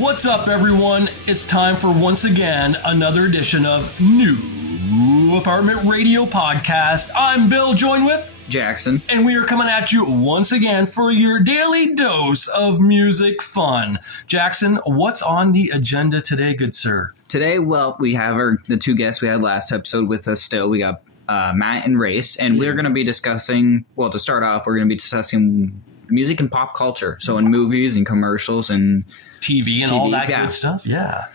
What's up, everyone? It's time for once again another edition of New Apartment Radio Podcast. I'm Bill, joined with Jackson, and we are coming at you once again for your daily dose of music fun. Jackson, what's on the agenda today, good sir? Today, well, we have the two guests we had last episode with us still. We got Matt and Race, and we're going to be discussing, well, to start off, we're going to be discussing music and pop culture. So in movies and commercials and TV and all that good stuff. Yeah.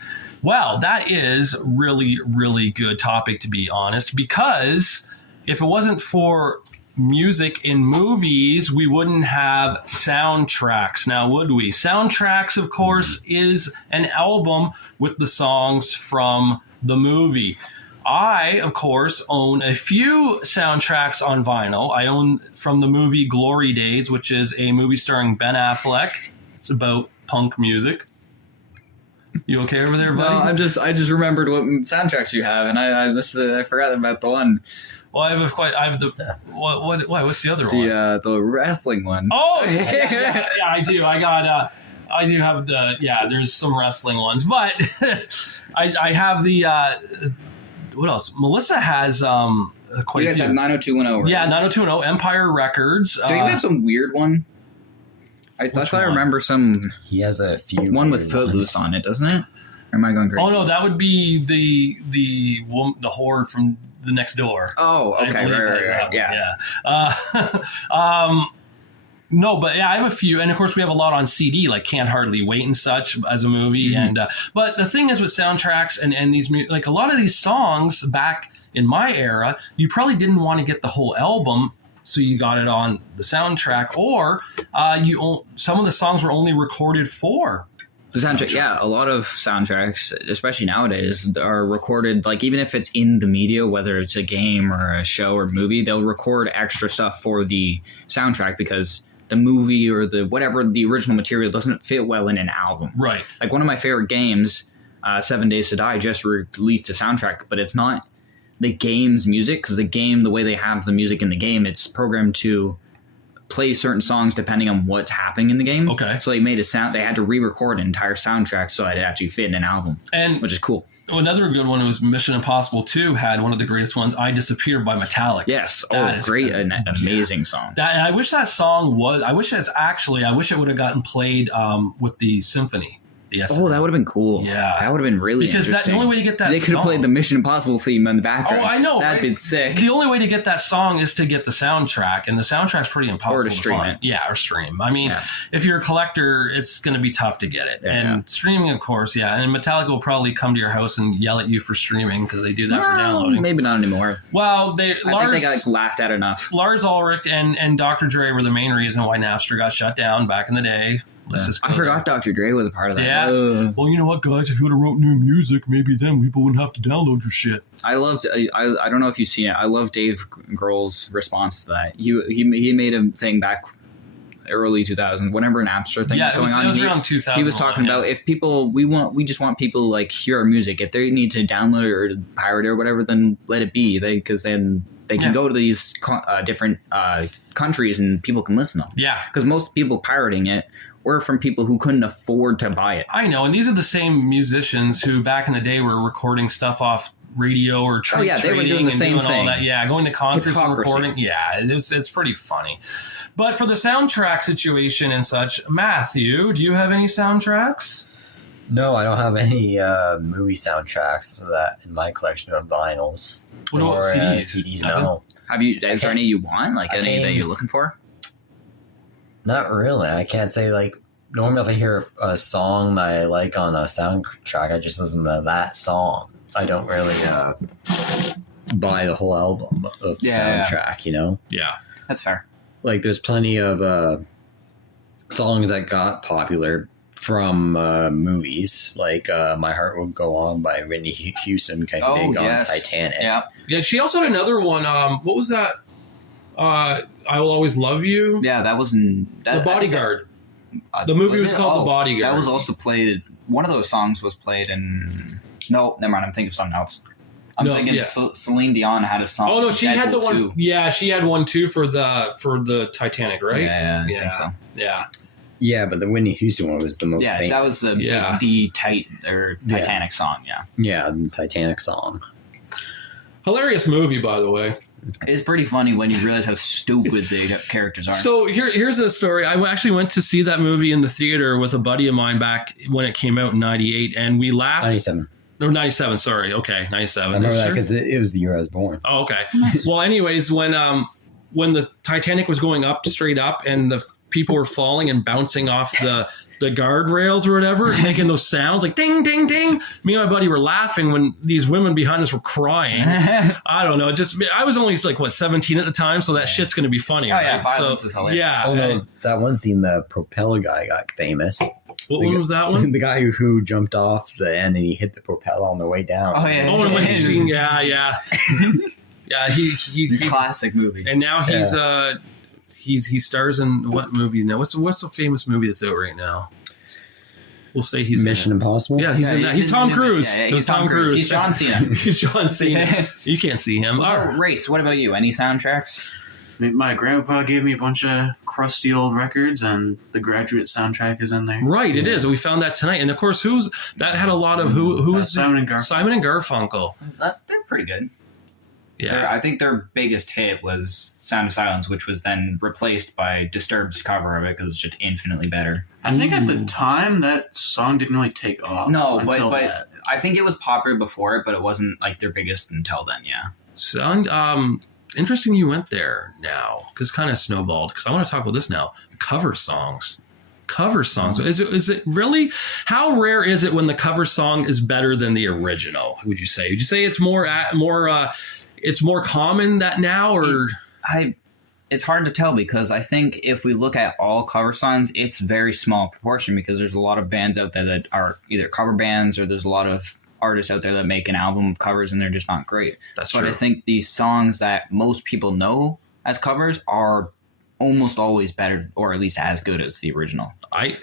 Well, that is really, really good topic, to be honest, because if it wasn't for music in movies, we wouldn't have soundtracks now, would we? Soundtracks, of course, is an album with the songs from the movie. I, of course, own a few soundtracks on vinyl. I own from the movie Glory Days, which is a movie starring Ben Affleck. It's about punk music. You okay over there, buddy? No, I just remembered what soundtracks you have, and I forgot about the one. Well, I have what's the other one? The wrestling one. Oh, yeah, I do. I do have there's some wrestling ones, but I have the. What else? Melissa has quite you guys a few. have 90210, right? Yeah, 90210, Empire Records. Do you have some weird one? I thought I remember some. He has a few. One with Footloose on it, doesn't it? Or am I going crazy? Oh no, that would be the whore from the next door. Oh, okay, right, yeah. No, but yeah, I have a few, and of course we have a lot on CD, like Can't Hardly Wait and such as a movie. Mm-hmm. And but the thing is with soundtracks and these, like a lot of these songs back in my era, you probably didn't want to get the whole album, so you got it on the soundtrack, or some of the songs were only recorded for the soundtrack. Yeah, a lot of soundtracks, especially nowadays, are recorded, like even if it's in the media, whether it's a game or a show or movie, they'll record extra stuff for the soundtrack because the movie or the whatever the original material doesn't fit well in an album. Right. Like one of my favorite games, 7 Days to Die, just released a soundtrack, but it's not the game's music, because the game, the way they have the music in the game, it's programmed to play certain songs depending on what's happening in the game. Okay. So they made they had to re-record an entire soundtrack so it actually fit in an album, which is cool. Another good one was Mission Impossible 2 had one of the greatest ones, I Disappear by Metallica. Yes. Great. An amazing song. And I wish that song I wish it would have gotten played with the symphony. Yes. Oh, that would have been cool. Yeah. That would have been really interesting. Because the only way to get that They could have played the Mission Impossible theme in the background. Oh, I know. That'd been sick. The only way to get that song is to get the soundtrack, and the soundtrack's pretty impossible to stream find. it. Yeah, or stream. I mean, if you're a collector, it's going to be tough to get it. Streaming, of course, and Metallica will probably come to your house and yell at you for streaming because they do that for downloading. Maybe not anymore. Well, I think they got laughed at enough. Lars Ulrich and Dr. Dre were the main reason why Napster got shut down back in the day. I forgot Dr. Dre was a part of that. Yeah. Well, you know what, guys? If you would have wrote new music, maybe then people wouldn't have to download your shit. I don't know if you've seen it. I love Dave Grohl's response to that. He made a thing back early 2000s, whenever an Napster thing was going on. It was around 2000. He was talking about if people we just want people to like hear our music. If they need to download it or pirate it or whatever, then let it be. Because then they can go to these different countries and people can listen to them. Yeah. Because most people pirating it were from people who couldn't afford to buy it. I know, and these are the same musicians who back in the day were recording stuff off radio or they were doing the same thing. All that. Yeah, going to concerts and recording. Yeah, it's pretty funny. But for the soundtrack situation and such, Matthew, do you have any soundtracks? No, I don't have any movie soundtracks in my collection of vinyls. What about CDs? CDs, no. Is there any you want? Like any that you're looking for? Not really. I can't say, like, normally if I hear a song that I like on a soundtrack, I just listen to that song. I don't really buy the whole album of the soundtrack, you know? Yeah. That's fair. Like, there's plenty of songs that got popular from movies, like My Heart Will Go On by Whitney Houston, kind of big on Titanic. Yeah, she also had another one. What was that? I Will Always Love You. Yeah, that was The Bodyguard. The movie was called The Bodyguard. That was also played. One of those songs was played in. No, never mind. I'm thinking of something else. I'm thinking Celine Dion had a song. Oh no, she had the one. Too. Yeah, she had one too for the Titanic, right? Yeah, I think so. Yeah. Yeah, but the Whitney Houston one was the most famous. That was the Titanic song. Yeah, the Titanic song. Hilarious movie, by the way. It's pretty funny when you realize how stupid the characters are. So here's a story. I actually went to see that movie in the theater with a buddy of mine back when it came out in 98, and we laughed. 97. No, 97, sorry. Okay, 97. I remember that because it was the year I was born. Oh, okay. Well, anyways, when the Titanic was going up straight up and the people were falling and bouncing off the guardrails or whatever, making those sounds like ding, ding, ding. Me and my buddy were laughing when these women behind us were crying. I don't know. I was only like, 17 at the time, so that shit's going to be funny. Oh, yeah, violence is hilarious. Yeah. Oh, no, that one scene, the propeller guy got famous. What one was that one? The guy who jumped off the end and he hit the propeller on the way down. Oh, yeah. Oh, when he's yeah. Yeah, he classic movie. And now he stars in what movie now? What's the famous movie that's out right now? We'll say he's Mission Impossible. Yeah, he's in that. He's Tom Cruise. Yeah, he's Tom Cruise. He's John Cena. He's John Cena. You can't see him. So, Race, what about you? Any soundtracks? My grandpa gave me a bunch of crusty old records, and the Graduate soundtrack is in there. Right, it is. We found that tonight, and of course, that had a lot of who was Simon and Garfunkel. Simon and Garfunkel. They're pretty good. Yeah, I think their biggest hit was "Sound of Silence," which was then replaced by Disturbed's cover of it because it's just infinitely better. I think at the time that song didn't really take off. No, but I think it was popular before it, but it wasn't like their biggest until then. Yeah. So, interesting you went there now because kind of snowballed because I want to talk about this now. Cover songs. Is it really, how rare is it when the cover song is better than the original? Would you say it's it's more common that now, or it's hard to tell because I think if we look at all cover songs, it's very small proportion because there's a lot of bands out there that are either cover bands or there's a lot of artists out there that make an album of covers and they're just not great. That's true. But I think these songs that most people know as covers are almost always better or at least as good as the original. I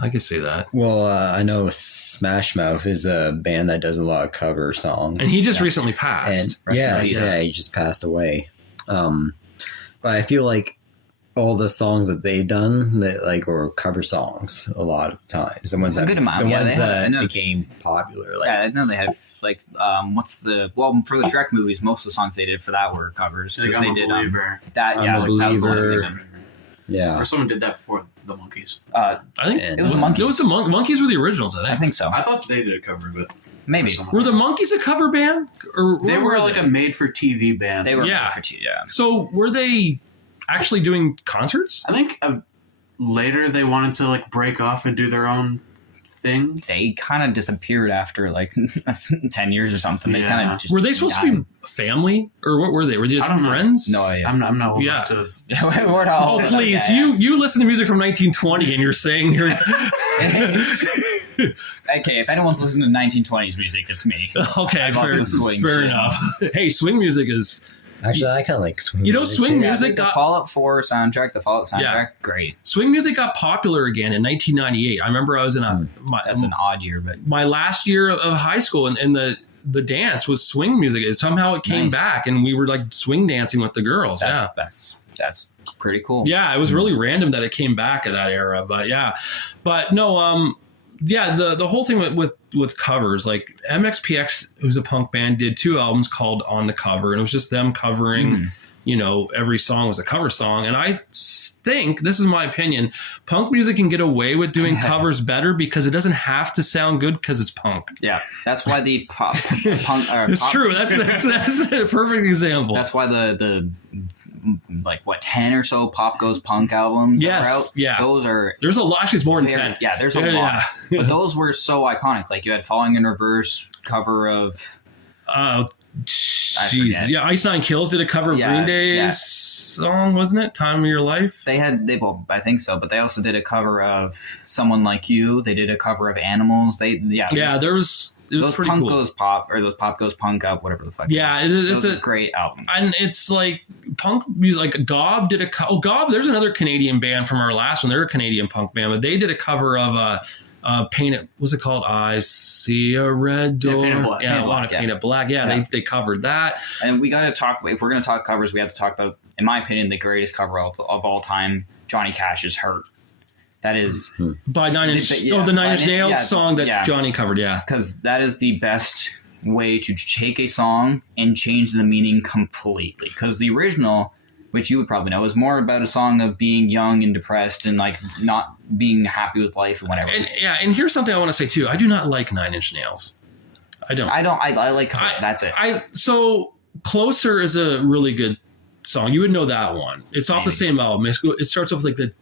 can see that. Well, I know Smash Mouth is a band that does a lot of cover songs. And he just recently passed. And he just passed away. But I feel like all the songs that they've done that were cover songs a lot of times. The ones that became popular. I know they have for the Shrek movies, most of the songs they did for that were covers. Like they did Believer. That was the one thing. Yeah. Or someone did that before the Monkees. I think it was the Monkees. It was the Monkees were the originals. I think so. I thought they did a cover, but maybe were the Monkees a cover band, or they were like a made-for-TV band? They were made for TV. Yeah. So were they actually doing concerts? I think later they wanted to break off and do their own thing. They kind of disappeared after 10 years or something. They kind of just were they supposed to be family, or what were they? Were they just friends? No, yeah. I'm not old enough to. We're not old please, you listen to music from 1920 and you're saying you're. Okay, if anyone's listening to 1920s music, it's me. Okay, fair enough. Hey, swing music is. Actually, I kind of like swing music. Swing too. music got... The Fallout 4 soundtrack, great. Swing music got popular again in 1998. I remember I was in that's an odd year, but... My last year of high school, and the dance was swing music. Somehow it came back, and we were swing dancing with the girls. That's pretty cool. Yeah, it was really random that it came back at that era, but yeah. But no, the whole thing with covers, like MXPX, who's a punk band, did 2 albums called On the Cover, and it was just them covering, every song was a cover song. And I think, this is my opinion, punk music can get away with doing covers better because it doesn't have to sound good because it's punk. Yeah, that's why the punk. It's true. That's a perfect example. That's why the 10 or so Pop Goes Punk albums that are out. Yeah. Those are... There's a lot. Actually, it's more than 10. Yeah, there's a lot. Yeah. But those were so iconic. You had Falling in Reverse cover of... Jeez. Yeah, Ice Nine Kills did a cover of Green Day's song, wasn't it? Time of Your Life? I think so, but they also did a cover of Someone Like You. They did a cover of Animals. It was pretty cool. Those Pop Goes Punk Up, whatever the fuck. Yeah, it's a great album. And it's punk music. Gob did Gob. There's another Canadian band from our last one. They're a Canadian punk band, but they did a cover of Paint. What's it called? I See a Red Door. Paint It Black. Yeah, they covered that. And we got to talk. If we're going to talk covers, we have to talk about, in my opinion, the greatest cover of all time, Johnny Cash's "Hurt." That is by Nine Inch. Yeah, the Nine Inch Nails song that Johnny covered. Yeah, because that is the best way to take a song and change the meaning completely. Because the original, which you would probably know, is more about a song of being young and depressed and like not being happy with life and whatever. And here's something I want to say too. I do not like Nine Inch Nails. I don't. I like. That's it. So Closer is a really good song. You would know that one. It's off the same album. It starts off like the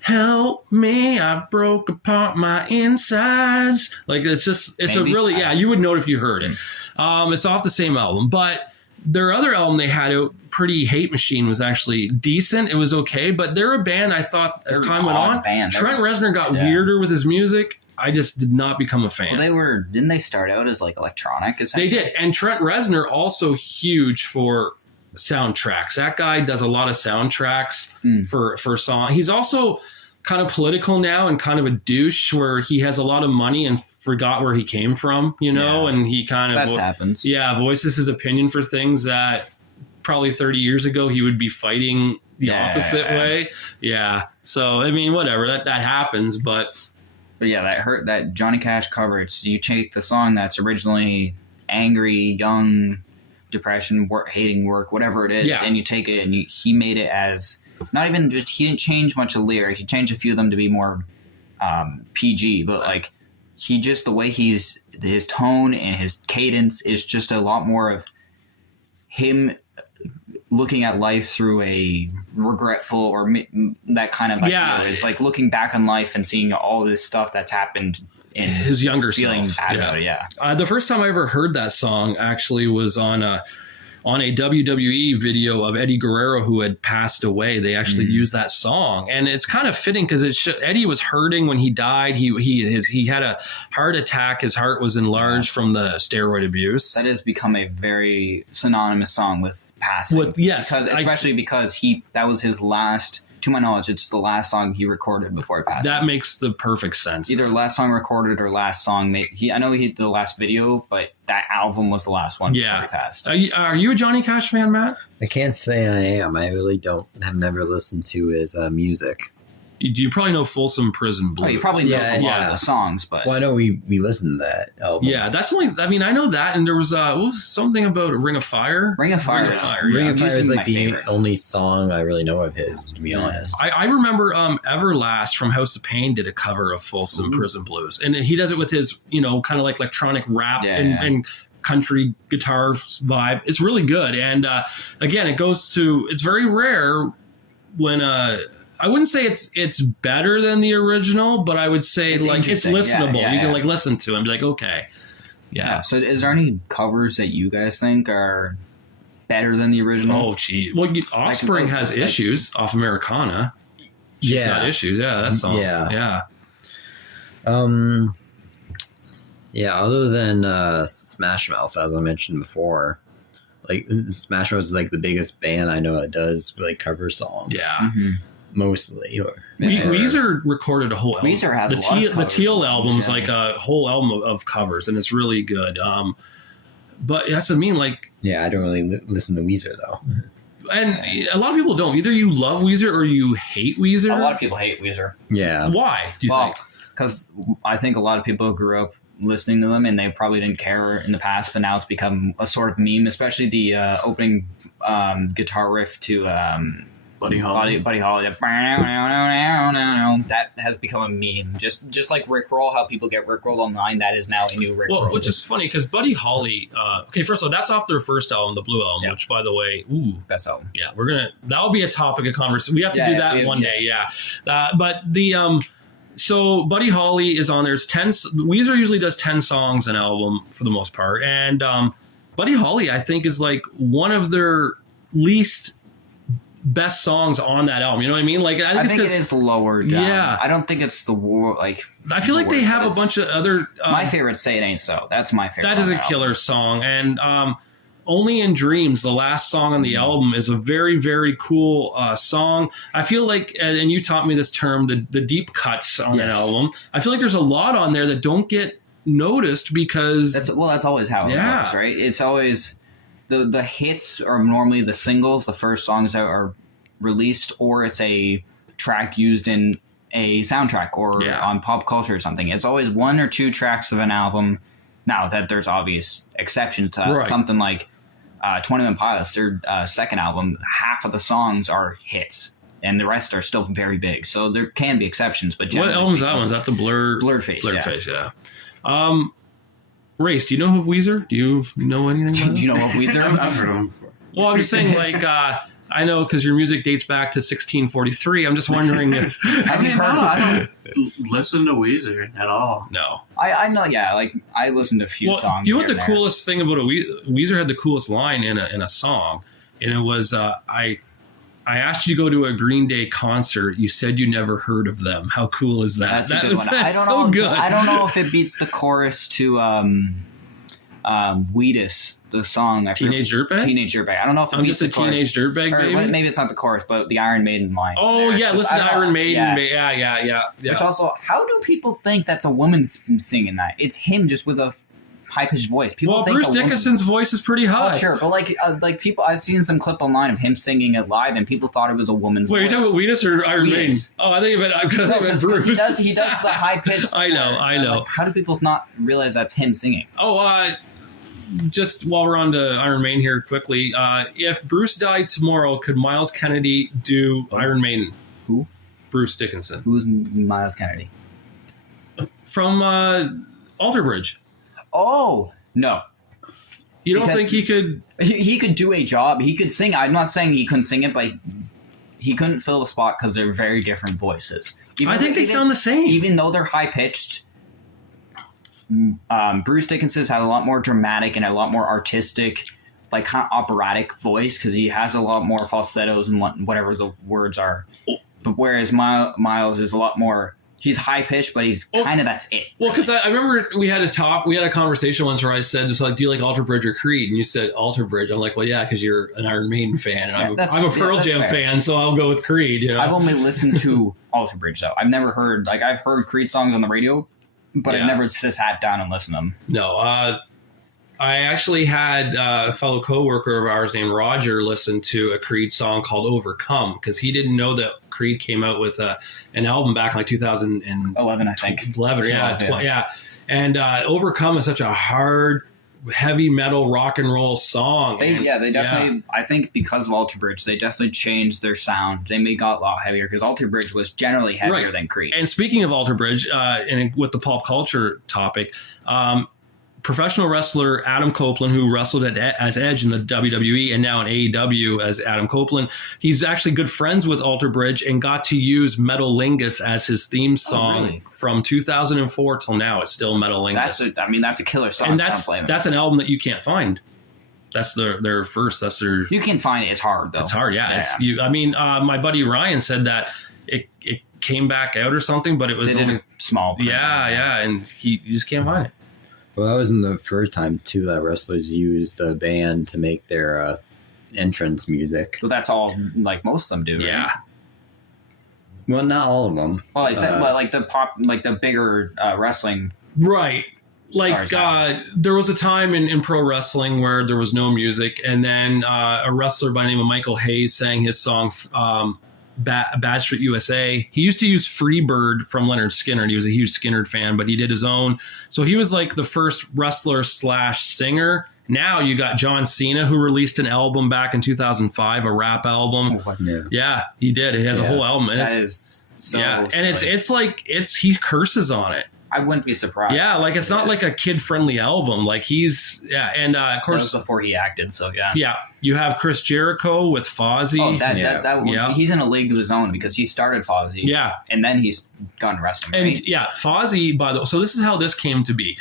help me, I broke apart my insides. Like it's a really you would know it if you heard it. It's off the same album, but their other album they had out, Pretty Hate Machine, was actually decent. It was okay, but they're a band. I thought as time went on, Trent Reznor got weirder with his music. I just did not become a fan. Well, didn't they start out as like electronic? They did, and Trent Reznor also huge for soundtracks. That guy does a lot of soundtracks for song. He's also kind of political now and kind of a douche where he has a lot of money and forgot where he came from, and he kind of happens. Yeah, voices his opinion for things that probably 30 years ago he would be fighting the opposite way. Yeah. So I mean, whatever, that happens, but yeah, that Johnny Cash cover. You take the song that's originally angry, young, depression, hating work, whatever it is, and you take it and he made it as not even just, he didn't change much of the lyrics. He changed a few of them to be more PG, but like he just, the way his tone and his cadence is just a lot more of him looking at life through a regretful or that kind of idea. It's like looking back on life and seeing all this stuff that's happened in his younger feeling self. Bad about it, the first time I ever heard that song actually was on a WWE video of Eddie Guerrero, who had passed away. They actually used that song, and it's kind of fitting because Eddie was hurting when he died. He had a heart attack. His heart was enlarged from the steroid abuse. That has become a very synonymous song with passing. Because that was his last. To my knowledge, it's the last song he recorded before he passed. That makes the perfect sense. Either last song recorded or last song. I know he did the last video, but that album was the last one before he passed. Are you a Johnny Cash fan, Matt? I can't say I am. I really have never listened to his music. You probably know Folsom Prison Blues. Oh, you probably know a lot of the songs, but I know we listened to that album. Yeah, that's only. I mean, I know that, and there was something about Ring of Fire. Ring of Fire is like the only song I really know of his, to be honest. I remember Everlast from House of Pain did a cover of Folsom Prison Blues, and he does it with his kind of like electronic rap and country guitar vibe. It's really good, and again, it's very rare when I wouldn't say it's better than the original, but I would say it's listenable. You can listen to it and be like, okay. Yeah. So is there any covers that you guys think are better than the original? Oh, gee. Well, Offspring has Issues off Americana. She's got Issues. Yeah, that song. Yeah. Other than Smash Mouth, as I mentioned before, like Smash Mouth is like the biggest band I know that does like cover songs. Yeah. Mm-hmm. Mostly. Weezer recorded a whole album. Weezer has the Teal album's like a whole album of covers, and it's really good. But that's what I mean. Like, I don't really listen to Weezer though. And a lot of people don't. Either you love Weezer or you hate Weezer. A lot of people hate Weezer. Yeah. Why do you think? Because I think a lot of people grew up listening to them, and they probably didn't care in the past, but now it's become a sort of meme. Especially the opening guitar riff to Buddy Holly. That has become a meme. Just like Rickroll, how people get Rickrolled online, that is now a new Rickroll. Well, which is funny because Buddy Holly. First of all, that's off their first album, the Blue Album, which, by the way, best album. Yeah, that'll be a topic of conversation. We have to do that one day. Yeah, but the so Buddy Holly is on there. Weezer usually does 10 songs an album for the most part, and Buddy Holly, I think, is like one of their least best songs on that album. You know what I mean? Like, I think it is lower down. Yeah. I don't think it's the war. Like, I feel like they have a bunch of other. My favorite, "Say It Ain't So." That's my favorite. That is a killer song, and "Only in Dreams," the last song on the album, is a very, very cool song. I feel like, and you taught me this term, the deep cuts on an album. I feel like there's a lot on there that don't get noticed because that's always how it goes, right? It's always. The hits are normally the singles, the first songs that are released, or it's a track used in a soundtrack or on pop culture or something. It's always 1 or 2 tracks of an album. Now that there's obvious exceptions to something like 21 Pilots, their second album, half of the songs are hits and the rest are still very big. So there can be exceptions. But what album is that one? Is that the Blurred Face? Blurred Face, yeah. Race, do you know of Weezer? Do you know anything about Do you know of Weezer? I've heard of them before. Well, I'm just saying, like, I know because your music dates back to 1643. I'm just wondering if... I don't listen to Weezer at all. No. I know, like, I listened to a few songs. You know what the coolest thing about Weezer had the coolest line in a song, and it was, I asked you to go to a Green Day concert. You said you never heard of them. How cool is that? That's a good one. That's so good. I don't know if it beats the chorus to Wheatus, the song. Teenage Dirtbag? Teenage Dirtbag. I don't know if it I'm beats just a the teenage chorus. dirtbag, baby. Maybe it's not the chorus, but the Iron Maiden line. Oh, there. yeah. Listen to Iron Maiden. Yeah. Yeah. Which also, how do people think that's a woman singing that? It's him just with a high-pitched voice. People think Bruce Dickinson's voice is pretty high. Oh, sure, but like people, I've seen some clip online of him singing it live, and people thought it was a woman's voice. Wait, you're talking about Wheatus or Iron Maiden? Oh, I think about Bruce. He does the high-pitched. I know. Like, how do people not realize that's him singing? Oh, just while we're on to Iron Maiden here quickly, if Bruce died tomorrow, could Miles Kennedy do Iron Maiden? Who? Bruce Dickinson. Who's Miles Kennedy? From Alter Bridge. Oh, no. You don't think he could... He could do a job. He could sing. I'm not saying he couldn't sing it, but he couldn't fill the spot because they're very different voices. I think they sound the same. Even though they're high-pitched, Bruce Dickinson's had a lot more dramatic and a lot more artistic, like kind of operatic voice because he has a lot more falsettos and whatever the words are. But whereas Miles is a lot more... He's high pitched, but he's kind of that's it. Well, because I remember we had a conversation once where I said, just like, do you like Alter Bridge or Creed? And you said Alter Bridge. I'm like, well, yeah, because you're an Iron Maiden fan, and I'm a Pearl Jam fan, so I'll go with Creed. You know? I've only listened to Alter Bridge though. I've never heard I've heard Creed songs on the radio, but I've never just sat down and listened to them. No, I actually had a fellow coworker of ours named Roger listen to a Creed song called Overcome because he didn't know that Creed came out with an album back in like 2011, I think. 11, yeah. And Overcome is such a hard, heavy metal rock and roll song. They definitely, I think because of Alter Bridge, they definitely changed their sound. They got a lot heavier because Alter Bridge was generally heavier than Creed. And speaking of Alter Bridge, and with the pop culture topic, professional wrestler Adam Copeland, who wrestled as Edge in the WWE and now in AEW as Adam Copeland, he's actually good friends with Alter Bridge and got to use Metal Lingus as his theme song from 2004 till now. It's still Metal Lingus. That's a killer song. And that's an album that you can't find. That's their first. That's their. You can find it. It's hard though. It's hard, yeah. My buddy Ryan said that it came back out or something, but it was only small. Yeah, and you just can't find it. Well, that wasn't the first time, too, that wrestlers used a band to make their entrance music. So that's all, like, most of them do, right? Yeah. Well, not all of them. Well, except like the pop, like the bigger wrestling. Right. Like, there was a time in pro wrestling where there was no music, and then a wrestler by the name of Michael Hayes sang his song, Bad Street USA. He used to use Freebird from Leonard Skinner, and he was a huge Skinner fan, but he did his own. So he was like the first wrestler / singer. Now you got John Cena, who released an album back in 2005, a rap album. Yeah, he did. He has a whole album. And that is so and he curses on it. I wouldn't be surprised. Yeah, like it's not like a kid-friendly album. Like and of course that was before he acted. So yeah. Yeah, you have Chris Jericho with Fozzy. Oh, he's in a league of his own because he started Fozzy. Yeah, and then he's gone wrestling. Right? And yeah, Fozzy. So this is how this came to be.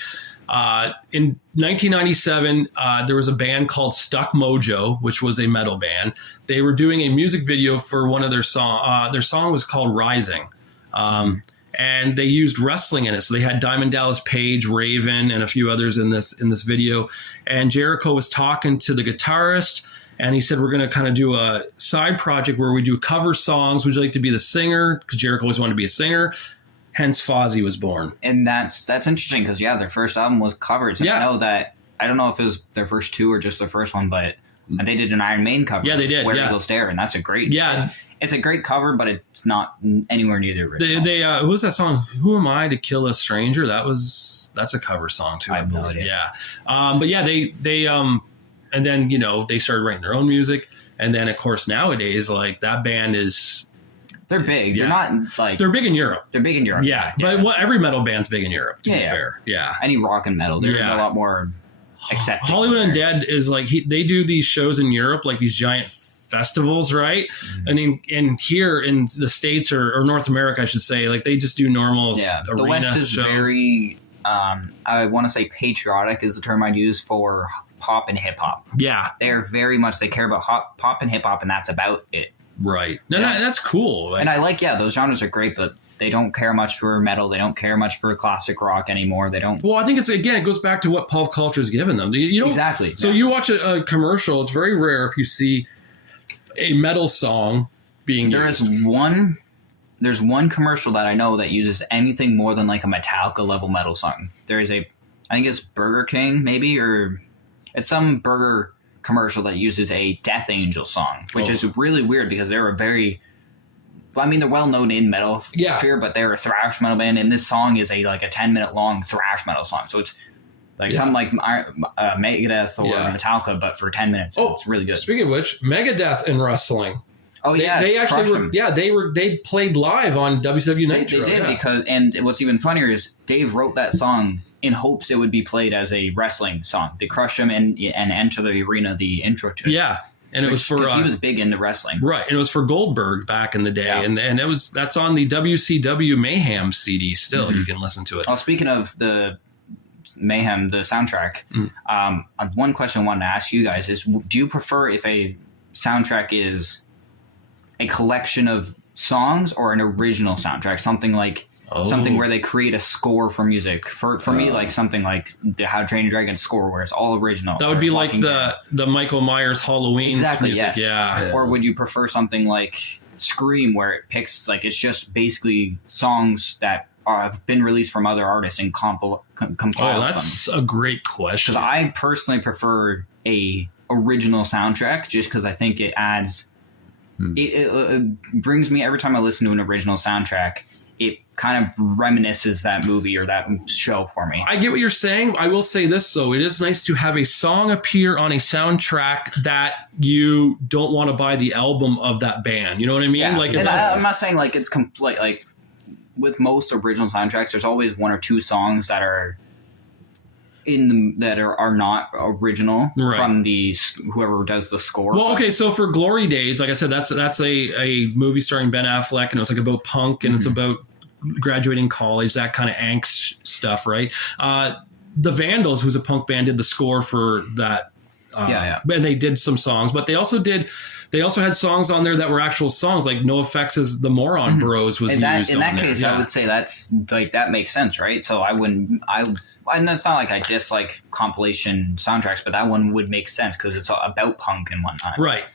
In 1997, there was a band called Stuck Mojo, which was a metal band. They were doing a music video for one of their song. Their song was called Rising. And they used wrestling in it. So they had Diamond Dallas Page, Raven, and a few others in this video. And Jericho was talking to the guitarist, and he said, we're going to kind of do a side project where we do cover songs. Would you like to be the singer? Because Jericho always wanted to be a singer. Hence, Fozzy was born. And that's interesting because, their first album was covered. So I don't know if it was their first two or just their first one, but And they did an Iron Maiden cover. Yeah, they did. Where yeah. Eagles Dare, and that's a great. Yeah. It's a great cover, but it's not anywhere near the original. They who was that song? Who Am I to Kill a Stranger? That's a cover song too. I have no idea. Yeah. But yeah, they and then they started writing their own music, and then of course nowadays like that band is. They're big. They're not like they're big in Europe. They're big in Europe. Yeah, but every metal band's big in Europe. To be fair, yeah. Any rock and metal, they're a lot more accepted. Hollywood Undead is like they do these shows in Europe, like these giant festivals, right? Mm-hmm. And here in the States or North America, I should say, like they just do normal. Yeah, arena the West is shows. very. I want to say patriotic is the term I'd use for pop and hip hop. Yeah, they're very much they care about pop and hip hop, and that's about it. Right. No, that's cool. Like, and I like, those genres are great, but they don't care much for metal. They don't care much for classic rock anymore. They don't. Well, I think it goes back to what pop culture has given them. You don't, exactly. So you watch a commercial, it's very rare if you see a metal song being used. There's one commercial that I know that uses anything more than like a Metallica level metal song. I think it's Burger King maybe, or it's some burger commercial that uses a Death Angel song, which is really weird because they're they're well known in metal sphere, but they're a thrash metal band, and this song is a 10-minute long thrash metal song. So it's like something like Megadeth or Metallica, but for 10 minutes. It's really good. Speaking of which, Megadeth in wrestling. Oh yeah, they actually they played live on WCW Nitro. They did because, and what's even funnier is Dave wrote that song in hopes it would be played as a wrestling song. They crush him and enter the arena, the intro to it. Yeah. And it was for he was big into wrestling, right? And it was for Goldberg back in the day, and that's on the WCW Mayhem CD. Still, you can listen to it. Oh, speaking of the Mayhem, the soundtrack, one question I wanted to ask you guys is: do you prefer if a soundtrack is a collection of songs or an original soundtrack? Something where they create a score for music. For me, like something like the How to Train Your Dragon score, where it's all original. That would be like the Michael Myers Halloween music. Yes. Yeah. Or would you prefer something like Scream, where it picks it's just basically songs that have been released from other artists and compiled that's a great question. Because I personally prefer a original soundtrack, just because I think it adds. It brings me every time I listen to an original soundtrack. It kind of reminisces that movie or that show for me. I get what you're saying. I will say this, though. It is nice to have a song appear on a soundtrack that you don't want to buy the album of that band. You know what I mean? Yeah. Like, I'm not saying it's complete. Like with most original soundtracks, there's always one or two songs that are are not original from the whoever does the score. Well, okay, so for Glory Days, like I said, that's a movie starring Ben Affleck, and it was about punk, and it's about graduating college, that kind of angst stuff, right? The Vandals, who's a punk band, did the score for that. And they did some songs, but they also had songs on there that were actual songs, like NoFX's "The Moron Bros" was used. In that case, I would say that's that makes sense, right? So and it's not like I dislike compilation soundtracks, but that one would make sense because it's about punk and whatnot. Right.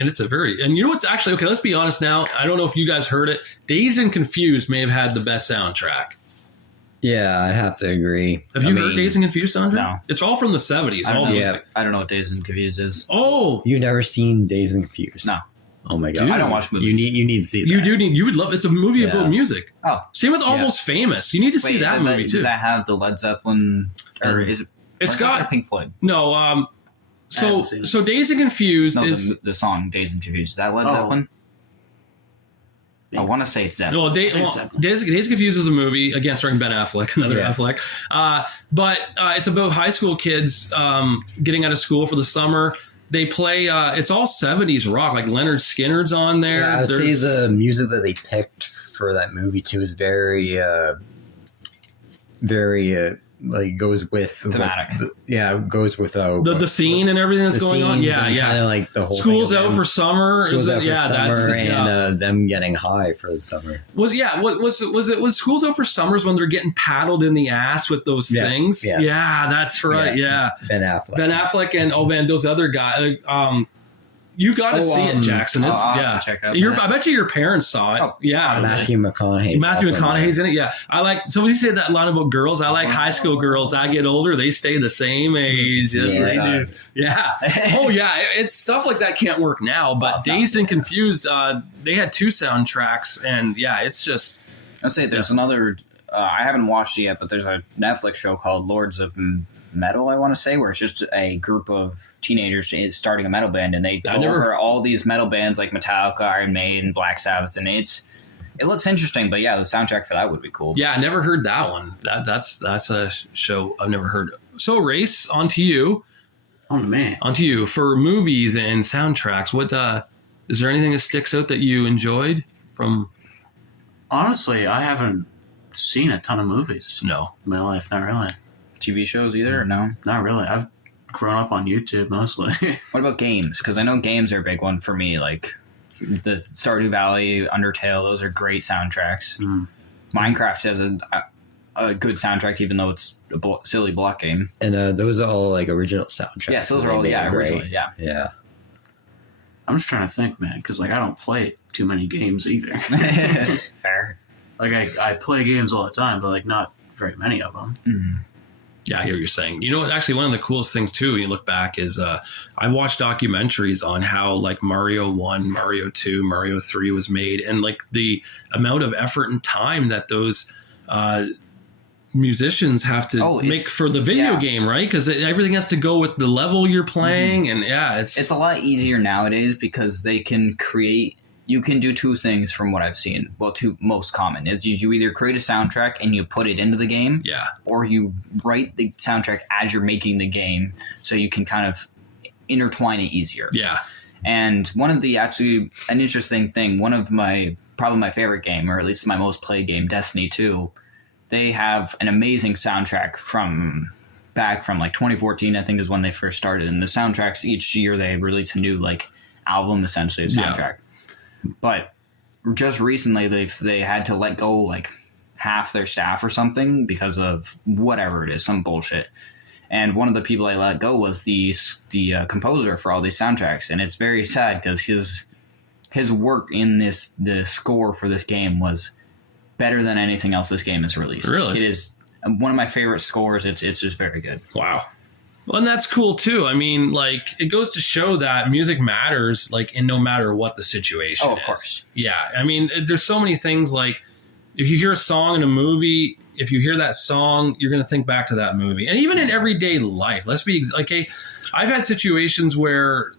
And and you know what's actually, okay, let's be honest now. I don't know if you guys heard it. Dazed and Confused may have had the best soundtrack. Yeah, I'd have to agree. Have you heard Dazed and Confused soundtrack? No. It's all from the 70s. I don't know what Dazed and Confused is. Oh. You've never seen Dazed and Confused? No. Oh my god! Dude, I don't watch movies. You need to see that. You would love. It's a movie about music. Oh, same with Almost Famous. You need to see that movie too. Does that have the Led Zeppelin, or is it? It's got Pink Floyd. No. So Dazed and Confused is the song Dazed and Confused. Is that Led Zeppelin? I want to say it's Zeppelin. Well, Dazed and Confused is a movie, again starring Ben Affleck, another Affleck. But it's about high school kids getting out of school for the summer. They play, it's all 70s rock, like Leonard Skinner's on there. Yeah, I would say the music that they picked for that movie, too, is very goes with... thematic. Goes with... the scene and everything that's going on? Yeah. Kind of like the whole School's out for summer. School's out for summer and them getting high for the summer. Was School's out for summers when they're getting paddled in the ass with those things? Yeah, that's right. Yeah. Ben Affleck and those other guys. You got to see it, Jackson. It's, I'll have yeah. to check out I bet you your parents saw it. Oh, yeah. Matthew McConaughey. Matthew McConaughey's in it. Yeah. I like, so when you say that line about girls, I like high school girls. I get older, they stay the same age. Yes, they do. Yeah. Oh, yeah. It's stuff like that can't work now, but Dazed and Confused, they had 2 soundtracks, and yeah, it's just. I'll say there's another, I haven't watched it yet, but there's a Netflix show called Lords of Metal, I want to say, where it's just a group of teenagers starting a metal band, and they go over all these metal bands like Metallica, Iron Maiden, Black Sabbath, and it looks interesting. But yeah, the soundtrack for that would be cool. Yeah, I never heard that one. That's a show I've never heard. So, Race, on to you. On to me. On to you for movies and soundtracks. What is there anything that sticks out that you enjoyed from? Honestly, I haven't seen a ton of movies. No, in my life, not really. TV shows either, or no? Not really. I've grown up on YouTube mostly. What about games? Because I know games are a big one for me. Like the Stardew Valley, Undertale, those are great soundtracks. Minecraft has a good soundtrack, even though it's a silly block game. And those are all like original soundtracks. Yes, those are all originally. Yeah. I'm just trying to think, man, because like I don't play too many games either. Fair. Like I play games all the time, but like not very many of them. Mm-hmm. Yeah, I hear what you're saying. You know what? Actually, one of the coolest things, too, when you look back is I've watched documentaries on how, like, Mario 1, Mario 2, Mario 3 was made, and, like, the amount of effort and time that those musicians have to make for the video game, right? Because everything has to go with the level you're playing, and, it's a lot easier nowadays because they can create... You can do 2 things from what I've seen. Well, 2 most common is you either create a soundtrack and you put it into the game, or you write the soundtrack as you're making the game, so you can kind of intertwine it easier. Yeah. And one of the an interesting thing, probably my favorite game, or at least my most played game, Destiny 2, they have an amazing soundtrack from like 2014, I think is when they first started. And the soundtracks each year they release a new like album essentially of soundtrack. Yeah. But just recently, they had to let go like half their staff or something because of whatever it is, some bullshit. And one of the people I let go was the composer for all these soundtracks, and it's very sad because his work in the score for this game was better than anything else this game has released. Really, it is one of my favorite scores. It's just very good. Wow. Well, and that's cool too. I mean, like, it goes to show that music matters, like, in no matter what the situation is. Oh, of course. Yeah. I mean, there's so many things, like, if you hear a song in a movie, if you hear that song, you're going to think back to that movie. And even in everyday life, let's be, okay, I've had situations where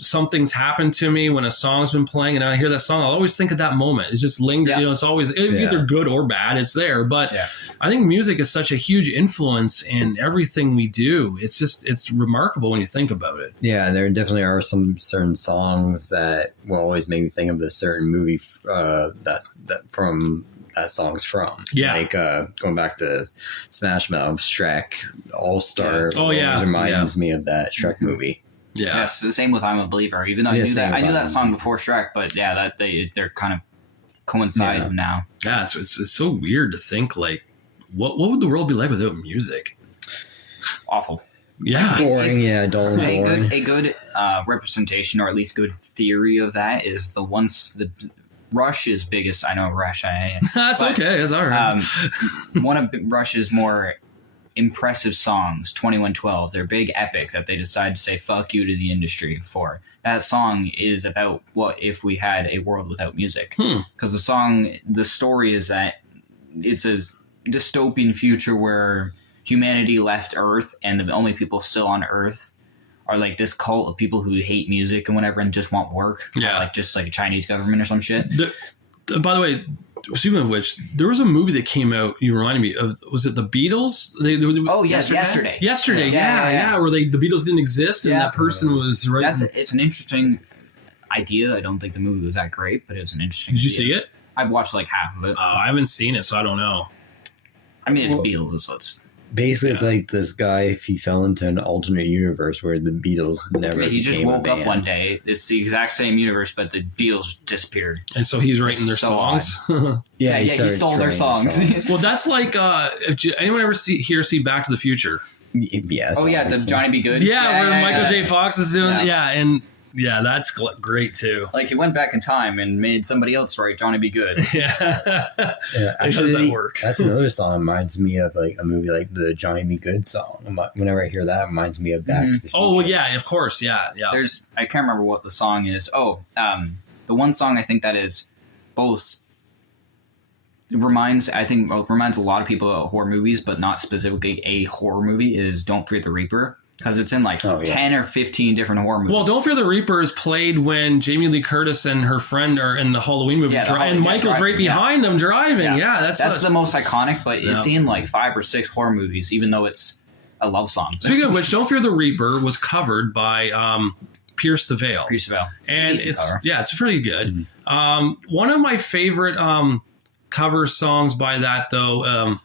something's happened to me when a song's been playing and I hear that song, I'll always think of that moment. It's just lingered, it's always either good or bad. It's there. But I think music is such a huge influence in everything we do. It's remarkable when you think about it. Yeah, and there definitely are some certain songs that will always make me think of a certain movie that song's from. Yeah. Like going back to Smash Mouth, Shrek, All-Star always reminds me of that Shrek movie. Yeah, it's the same with "I'm a Believer." Even though I knew that song before Shrek, but they're kind of coincide now. Yeah, it's so weird to think like, what would the world be like without music? Awful. Yeah, boring. Dull and boring. A good representation, or at least good theory of that, is the Rush is biggest. I know Rush. That's okay. That's all right. One of Rush's more impressive songs, 2112, their big epic that they decide to say fuck you to the industry for. That song is about what if we had a world without music. Because the story is that it's a dystopian future where humanity left Earth and the only people still on Earth are like this cult of people who hate music and whatever and just want work. Like just like a Chinese government or some shit. By the way, speaking of which, there was a movie that came out. You reminded me of. Was it the Beatles? Yesterday. Yesterday, where the Beatles didn't exist and that person was right. It's an interesting idea. I don't think the movie was that great, but it was an interesting. Did you idea. see it? I've watched like half of it. I haven't seen it, so I don't know. I mean, it's Beatles, so it's. Basically, it's like this guy, if he fell into an alternate universe where the Beatles never he just woke up one band. day. It's the exact same universe, but the Beatles disappeared. And so he's writing their songs? He stole their songs. Well, that's like, if anyone ever see Back to the Future? Yes. Oh, yeah, the Johnny B. Good? Yeah, where Michael J. Fox is doing, and Yeah, that's great too. Like he went back in time and made somebody else write Johnny Be Good. Yeah. Yeah, How does that work? That's another song that reminds me of like a movie like the Johnny Be Good song. Whenever I hear that, it reminds me of Back to the Future. Oh, yeah, of course. Yeah. I can't remember what the song is. The one song I think that is both reminds a lot of people of horror movies, but not specifically a horror movie, is Don't Fear the Reaper. Because it's in 10 or 15 different horror movies. Well, Don't Fear the Reaper is played when Jamie Lee Curtis and her friend are in the Halloween movie. And Michael's right behind them driving. Yeah, that's the most iconic, but it's in 5 or 6 horror movies, even though it's a love song. Speaking of which, Don't Fear the Reaper was covered by Pierce the Veil. And it's pretty good. Mm-hmm. One of my favorite cover songs by that, though,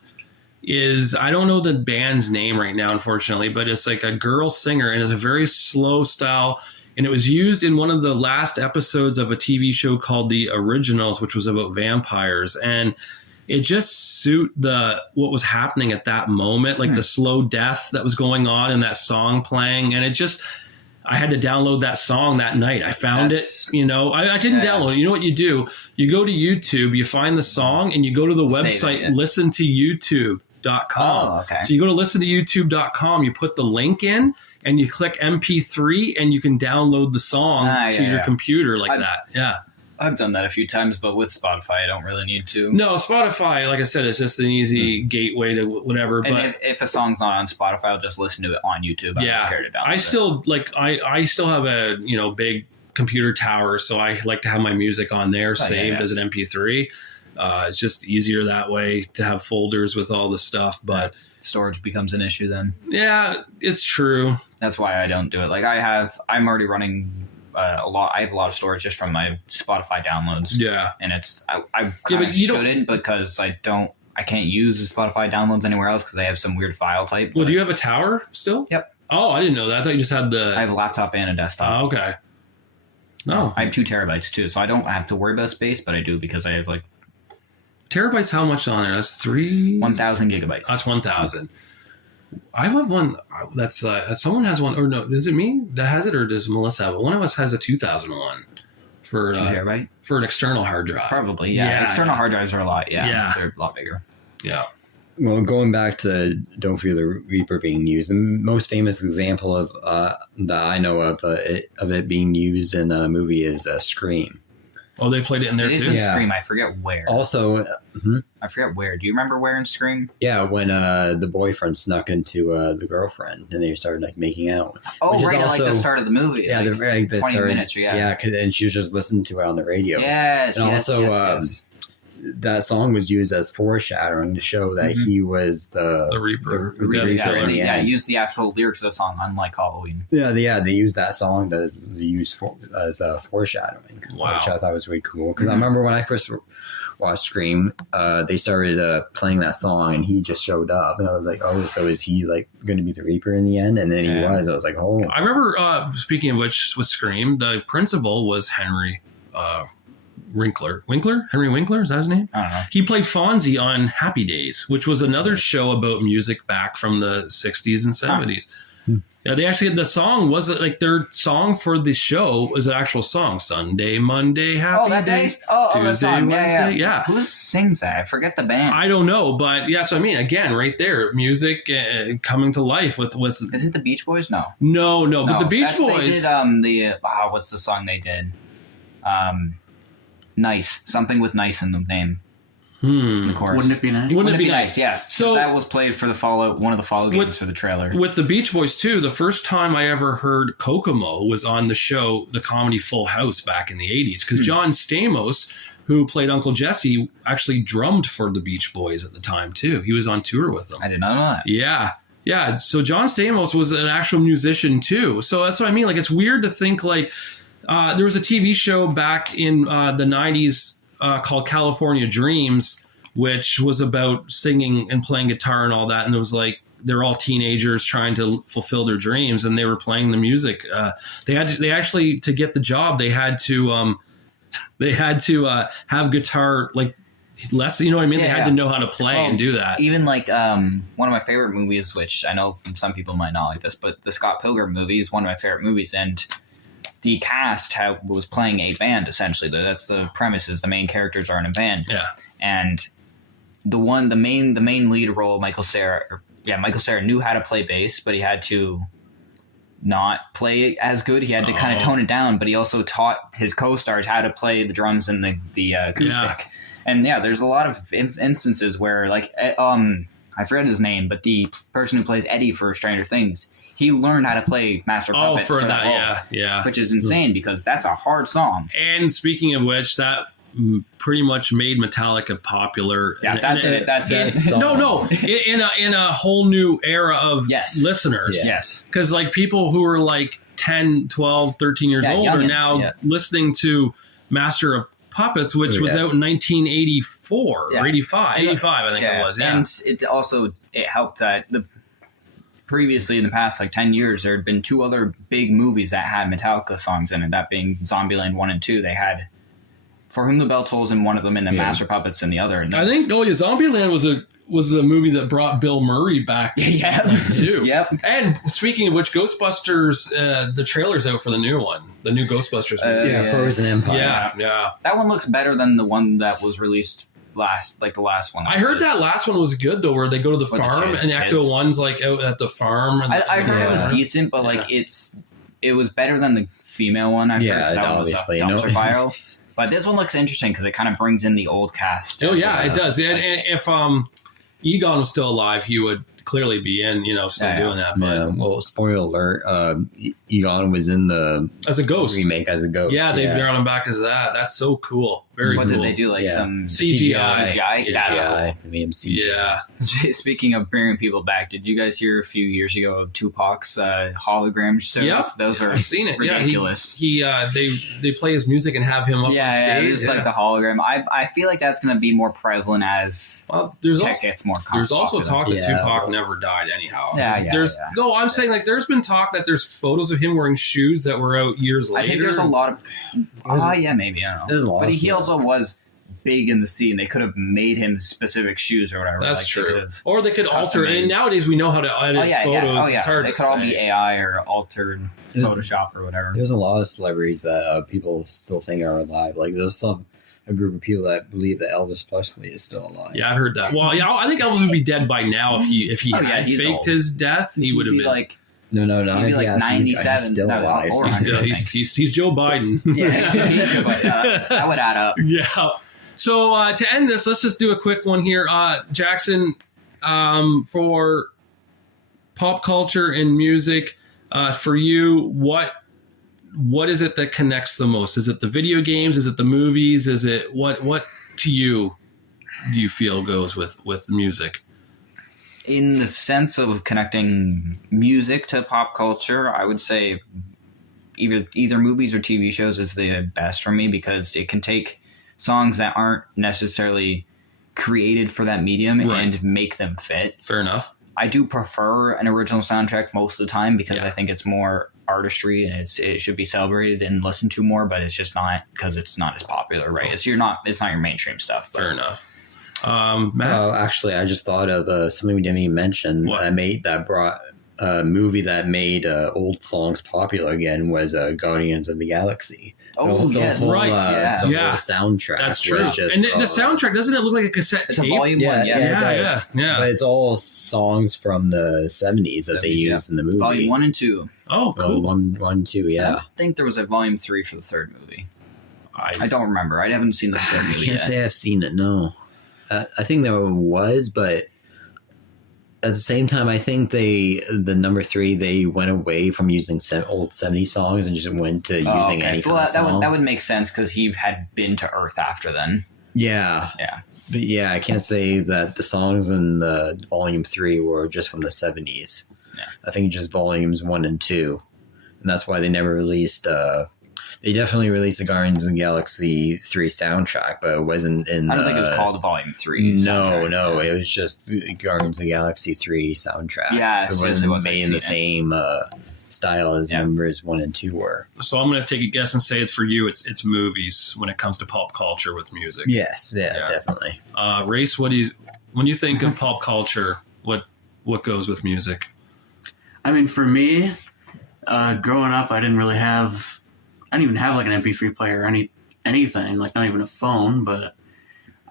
is, I don't know the band's name right now, unfortunately, but it's like a girl singer and it's a very slow style. And it was used in one of the last episodes of a TV show called The Originals, which was about vampires. And it just suit what was happening at that moment, like the slow death that was going on and that song playing. And I had to download that song that night. I found it, I didn't download it. You know what you do? You go to YouTube, you find the song, and you go to the website, listentoyoutube.com. Oh, okay. So you go to listentoyoutube.com, you put the link in, and you click MP3, and you can download the song to your computer that. Yeah. I've done that a few times, but with Spotify, I don't really need to. No, Spotify, like I said, it's just an easy gateway to whatever. And but if a song's not on Spotify, I'll just listen to it on YouTube. I don't care to download I still have a big computer tower, so I like to have my music on there saved as an MP3. It's just easier that way to have folders with all the stuff, but storage becomes an issue then. Yeah, it's true. That's why I don't do it. I'm already running a lot. I have a lot of storage just from my Spotify downloads. Yeah, and I shouldn't because I can't use the Spotify downloads anywhere else because I have some weird file type. Well, do you have a tower still? Yep. Oh, I didn't know that. I thought you just had I have a laptop and a desktop. Oh, okay. No, I have 2 terabytes too, so I don't have to worry about space, but I do because I have terabytes. How much on there? That's 1,000 gigabytes. That's 1,000. I have one that's someone has one, or no, is it me that has it, or does Melissa have it? One of us has a 2001 for 2 terabyte for an external hard drive. Probably, yeah. External hard drives are a lot, they're a lot bigger. Yeah. Well, going back to Don't Fear the Reaper being used, the most famous example of that I know of it being used in a movie is Scream. Oh, they played it in there too? In Scream. I forget where. Also, I forget where. Do you remember where in Scream? Yeah, when the boyfriend snuck into the girlfriend and they started making out. Oh, right, also, the start of the movie. Yeah, the 20 minutes. Yeah, and she was just listening to it on the radio. Yes, and yes, also, that song was used as foreshadowing to show that he was the Reaper. The Reaper in the end. Yeah, used the actual lyrics of the song, unlike Halloween. Yeah, they used that song as foreshadowing, wow. Which I thought was really cool. Because I remember when I first watched Scream, they started playing that song, and he just showed up, and I was like, oh, so is he going to be the Reaper in the end? And then he was. I was like, oh. I remember, speaking of which, with Scream, the principal was Henry Henry Winkler, is that his name? I don't know. He played Fonzie on Happy Days, which was another show about music back from the 60s and 70s. Yeah, they actually, the song wasn't their song for the show was an actual song. Sunday, Monday, Happy Days. Tuesday, Wednesday. Yeah. Who sings that? I forget the band. I don't know, but so again, right there, music coming to life with. Is it the Beach Boys? No, but the Beach Boys. They did what's the song they did? Nice, something with nice in the name. Of course. Wouldn't it be nice? Wouldn't it be nice? Yes. So that was played for one of the Fallout games for the trailer. With the Beach Boys too, the first time I ever heard Kokomo was on the show, the comedy Full House, back in the 80s, because John Stamos, who played Uncle Jesse, actually drummed for the Beach Boys at the time too. He was on tour with them. I did not know that. Yeah. Yeah. So John Stamos was an actual musician too. So that's what I mean. It's weird to think there was a TV show back in the 90s called California Dreams, which was about singing and playing guitar and all that. And it was they're all teenagers trying to fulfill their dreams, and they were playing the music. They actually, to get the job, they had to have guitar less, you know what I mean? They had to know how to play and do that. Even one of my favorite movies, which I know some people might not like this, but the Scott Pilgrim movie is one of my favorite movies, and the cast was playing a band essentially. That's the premise. Is the main characters are in a band. Yeah. And the main lead role, Michael Cera knew how to play bass, but he had to not play as good. He had to kind of tone it down, but he also taught his co-stars how to play the drums and the acoustic. Yeah. And there's a lot of instances where, like, I forget his name, but the person who plays Eddie for Stranger Things, he learned how to play Master Puppets for that role, yeah. which is insane because that's a hard song. And speaking of which, that pretty much made Metallica popular. Yeah, that's it. No, in a whole new era of listeners. Yeah. Yes. Because like people who are like 10, 12, 13 years old are now listening to Master of Puppets, which was out in 1984 or 85. 85, I think it was. Yeah. And it helped that previously in the past like 10 years, there had been 2 other big movies that had Metallica songs in it, that being Zombieland 1 and 2. They had For Whom the Bell Tolls in one of them, and then Master Puppets in the other. And I think Zombieland was the movie that brought Bill Murray back too. Yep. And speaking of which, Ghostbusters, the trailer's out for the new one, the new Ghostbusters movie. Frozen Empire. Yeah. That one looks better than the one that was released the last one. I heard that last one was good though, where they go to the farm and Ecto 1's like out at the farm. And I heard it was decent, but like it was better than the female one. I heard that obviously. One was a dumpster fire. But this one looks interesting because it kind of brings in the old cast. Oh yeah, it does. And if Egon was still alive, he would clearly be in, still doing that. But well, spoiler alert, Egon was in the as a ghost remake as a ghost. Yeah, they've brought him back as that. That's so cool. Very cool. What did they do? Like some CGI? That's cool. Yeah. Speaking of bringing people back, did you guys hear a few years ago of Tupac's hologram shows? Yep. Those are I've seen it. Ridiculous. Yeah, they play his music and have him up on stage. Yeah, it's like the hologram. I feel like that's going to be more prevalent as tech gets more popular. There's also talk that Tupac never died anyhow. No, I'm saying like there's been talk that there's photos of him wearing shoes that were out years later. I think there's a lot of maybe, I don't know. There's a lot, but he also was big in the scene. They could have made him specific shoes or whatever. That's true. Or they could alter it. And nowadays we know how to edit photos. It's hard they to could all be AI or altered Photoshop or whatever. There's a lot of celebrities that people still think are alive. Like there's a group of people that believe that Elvis Presley is still alive. Yeah, I've heard that. Well, yeah, I think Elvis would be dead by now if he had faked his death. He would have been like. No. He'd be like 97. He's still alive. He's Joe Biden. Yeah, he's Joe Biden. That would add up. Yeah. So to end this, let's just do a quick one here. Jackson, for pop culture and music, for you, what is it that connects the most? Is it the video games? Is it the movies? Is it what to you do you feel goes with music? In the sense of connecting music to pop culture, I would say either movies or TV shows is the best for me because it can take songs that aren't necessarily created for that medium and make them fit. Fair enough. I do prefer an original soundtrack most of the time because I think it's more artistry and it should be celebrated and listened to more, but it's just not because it's not as popular, right? It's not your mainstream stuff. Fair enough. Matt? Oh, actually, I just thought of something we didn't even mention. That brought a movie that made old songs popular again was Guardians of the Galaxy. Oh, yes. The whole soundtrack. That's true. Just, and the soundtrack, doesn't it look like a cassette it's tape? A volume one, yes. Yeah. But it's all songs from the 70s that they used in the movie. Volume 1 and 2. Oh, cool. 1, 2, yeah. I don't think there was a volume 3 for the third movie. I don't remember. I haven't seen the third movie I can't say I've seen it, no. I think there was, but at the same time, I think the number 3, they went away from using old 70s songs and just went to using any kind of song. That would make sense because he had been to Earth after then. Yeah. But I can't say that the songs in the volume 3 were just from the 70s. Yeah. I think just volumes 1 and 2. And that's why they never released... They definitely released the Guardians of the Galaxy 3 soundtrack, but it wasn't in I don't think it was called Volume 3 soundtrack. No. It was just Guardians of the Galaxy 3 soundtrack. Yeah, it wasn't made in the same style as numbers 1 and 2 were. So I'm going to take a guess and say it's for you. It's movies when it comes to pop culture with music. Yes, definitely. Race, when you think of pop culture, what goes with music? I mean, for me, growing up, I didn't really have I didn't even have like an MP3 player or anything, like not even a phone, but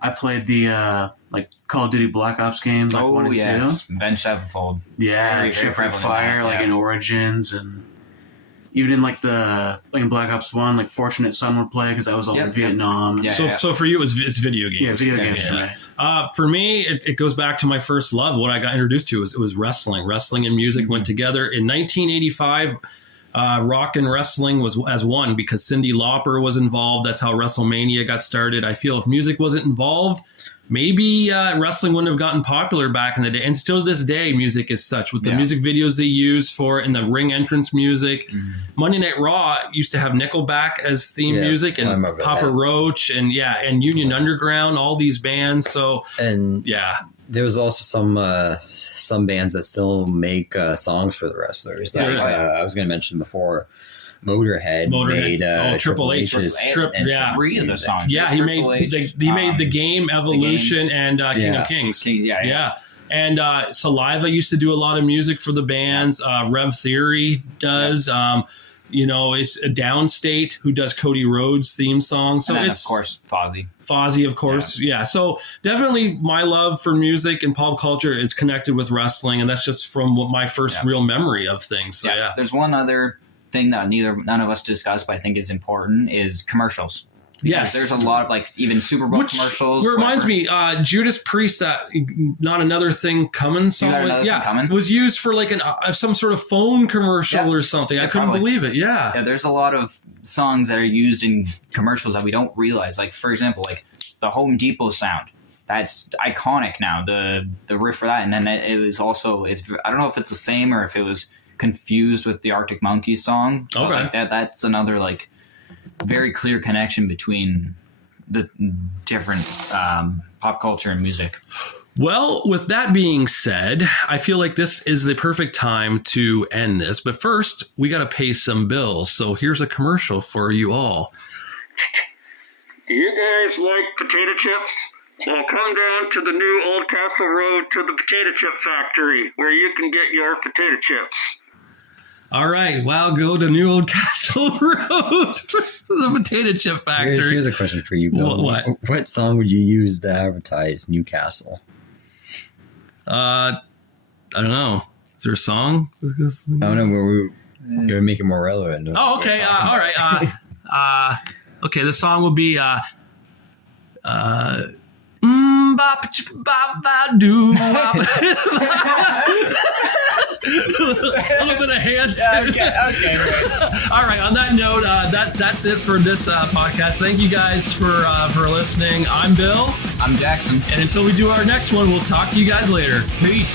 I played the like Call of Duty Black Ops games, like 1 and 2. Avenged Sevenfold. Yeah, Very Ship and prevalent Fire, in that, like yeah. in Origins, and even in like in Black Ops 1, like Fortunate Son would play because that was all in Vietnam. Yeah. So for you, it's video games. Yeah, video games for me. For me, it goes back to my first love. What I got introduced to was wrestling. Wrestling and music went together. In 1985, rock and wrestling was as one because Cyndi Lauper was involved. That's how WrestleMania got started. I feel if music wasn't involved, maybe wrestling wouldn't have gotten popular back in the day. And still to this day, music is such with the music videos they use for it and the ring entrance music. Monday Night Raw used to have Nickelback as theme music and Papa Roach and Union Underground, all these bands. So there was also some bands that still make songs for the wrestlers. Like I was going to mention before, Motorhead made Triple H's three of the songs. Yeah, he made the game Evolution and King of Kings. And Saliva used to do a lot of music for the bands. Rev Theory does. It's a Downstate who does Cody Rhodes' theme song. So and then, it's of course Fozzy. Fozzy, of course, So definitely my love for music and pop culture is connected with wrestling, and that's just from what my first real memory of things. So There's one other thing that none of us discussed, but I think is important, is commercials. Because there's a lot of like even Super Bowl commercials. Reminds me, Judas Priest, that Not Another Thing Coming song, was used for like some sort of phone commercial or something. I couldn't believe it. Yeah, there's a lot of songs that are used in commercials that we don't realize. Like for example, like the Home Depot sound. That's iconic now. The riff for that, and then it was also I don't know if it's the same or if it was confused with the Arctic Monkeys song. Okay, like that's another like very clear connection between the different pop culture and music. Well, with that being said, I feel like this is the perfect time to end this. But first, we got to pay some bills. So here's a commercial for you all. Do you guys like potato chips? Well, come down to the new Old Castle Road to the potato chip factory where you can get your potato chips. All right, go to New Old Castle Road for the potato chip factory. Here's a question for you, Bill. What song would you use to advertise Newcastle? I don't know. Is there a song? I don't know. We're making it more relevant. Oh, okay. All right. Okay, the song will be Ba-ba-do. A little bit of hands. Okay. All right. On that note, that's it for this podcast. Thank you guys for listening. I'm Bill. I'm Jackson. And until we do our next one, we'll talk to you guys later. Peace.